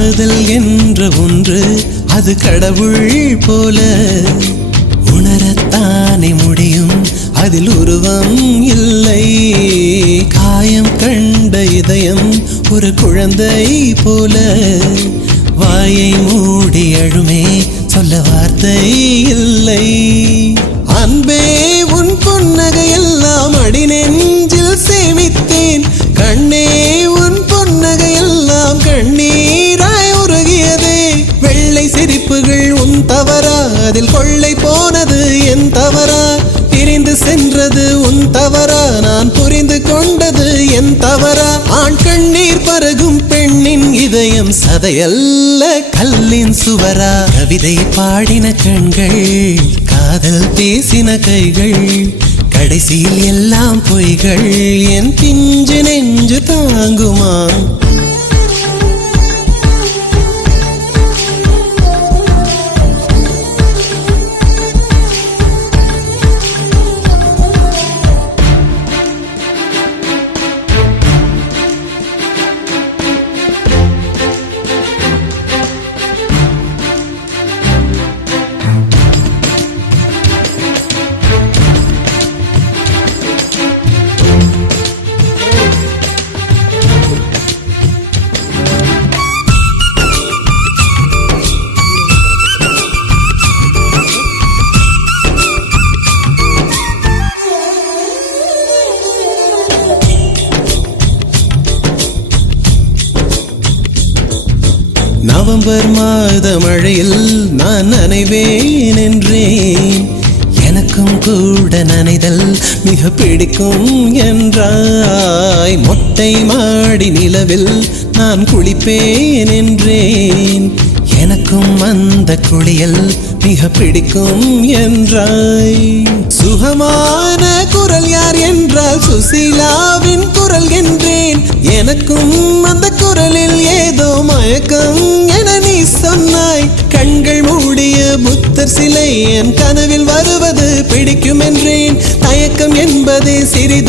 காதல் என்ற ஒன்று அது கடவுள் போல உணரத்தானே முடியும், அதில் உருவம் இல்லை. காயம் கண்ட இதயம் ஒரு குழந்தை போல வாயை மூடி அழுமே, சொல்ல வார்த்தை இல்லை. அன்பே உன் புன்னகை எல்லாம் அடி நெஞ்சில் சேமித்தேன். கண்ணே உன் புன்னகை எல்லாம் கண்ணீராய் உருகியதே. வெள்ளை சிரிப்புகள் உன் தவறா, அதில் கொள்ளை போனது என் தவறா? பிரிந்து சென்றது உன் தவறா, நான் புரிந்து கொண்டது என் தவறா? ஆண் கண்ணீர் பருகும் பெண்ணின் இதயம் சதையல்ல கல்லின் சுவரா? கவிதை பாடின கண்கள், காதல் பேசின கைகள், கடைசியில் எல்லாம் பொய்கள். என் பிஞ்சு நெஞ்சு தாங்குமா? நவம்பர் மாத மழையில் நான் நனைவேன் என்றேன். எனக்கும் கூட நனைதல் மிக பிடிக்கும் என்றாய். மொட்டை மாடி நிலவில் நான் குளிப்பேன் என்றேன். எனக்கும் அந்த குளியல் மிக பிடிக்கும் என்றாய். சுகமான குரல் யார் என்றால் சுசீலாவின் குரல் என்றேன். எனக்கும் அந்த குரலில் ஏதோ மயக்கம் என நீ சொன்னாய். கண்கள் மூடிய புத்தர் சிலை என் கனவில் வருவது பிடிக்கும் என்றேன். தயக்கம் என்பதே சிறிது